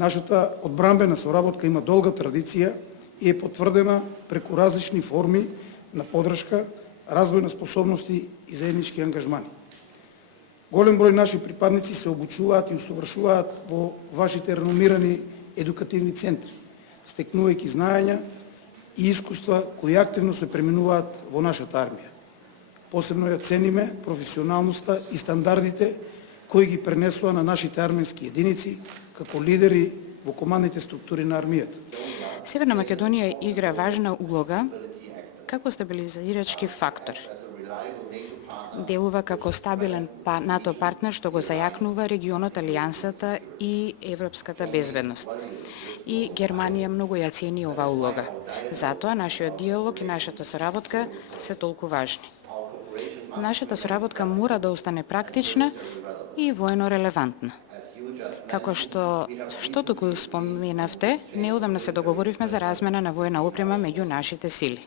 Нашата одбранбена соработка има долга традиција и е потврдена преку различни форми на поддршка, развој на способности и заеднички ангажмани. Голем број наши припадници се обучуваат и усовршуваат во вашите реномирани едукативни центри, стекнувајќи знаења и искуства кои активно се применуваат во нашата армија. Посебно ја цениме професионалноста и стандардите кои ги пренесува на нашите армијски единици како лидери во командните структури на армијата. Северна Македонија игра важна улога како стабилизирачки фактор. Делува како стабилен НАТО партнер што го зајакнува регионот, алијансата и европската безбедност. И Германија многу ја цени оваа улога. Затоа нашиот диалог и нашата соработка се толку важни. Нашата соработка мора да остане практична и воено релевантна. Како што току споменавте, неодамна се договоривме за размена на воена опрема меѓу нашите сили.